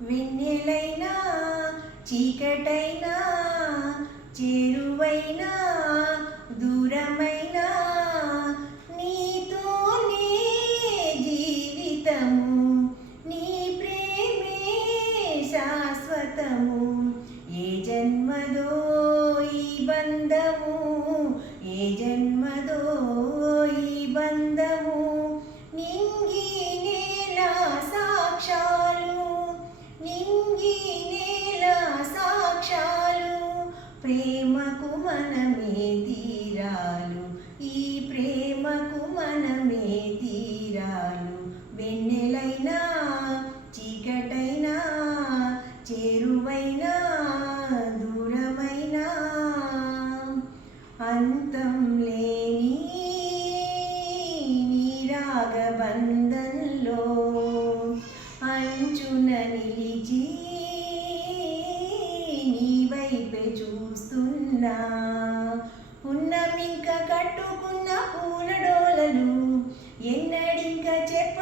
వెన్నెలైనా చీకటైనా చేరువైనా దూరమైనా నీతోనే జీవితము, నీ ప్రేమే శాశ్వతము. ఏ జన్మదో ఈ బంధము, ఏ జన్మదో ఈ బంధము. నింగి నేల సాక్ష్యాలు, నింగి నేల సాక్ష్యాలు, ప్రేమకు మనమే తీరాలు, ఈ ప్రేమకు మనమే తీరాలు. వెన్నెలైనా చీకటైనా చేరువైనా దూరమైనా అంతం లేని నీ రాగబంధంలో అంచున నిలిచి నీ వైపే చూస్తున్నా. ఉన్నమింక కట్టుకున్న పూల డోలలు ఎన్నడింక చెప్ప